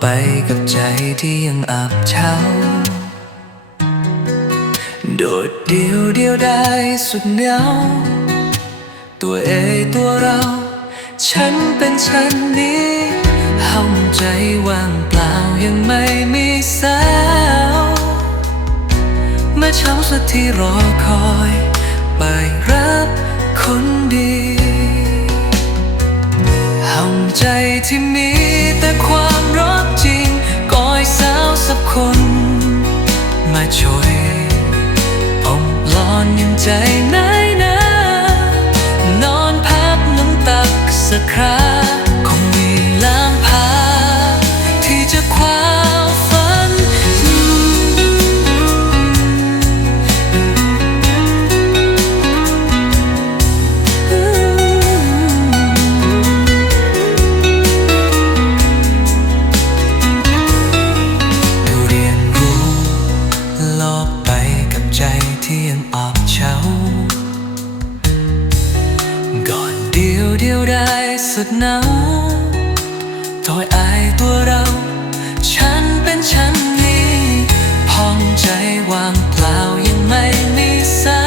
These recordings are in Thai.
ไปกับใจที่ยังอับเฉาโดดเดียวเดียวได้สุดเหงาตัวเอตัวเรา ฉันเป็นฉันนี้ห้องใจว่างเปล่ายังไม่มีแสวเมื่อเช้าสักที่รอคอย ไปรับคนดีห้องใจที่มี ช่วยอมลอนยังใจนะ ยวได้สุดหนาถอยอายตัวเรา ฉันเป็นฉันนี้พองใจวางเปล่ายังไม่มีสา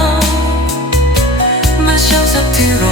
ว มาเช่าสักที่รอ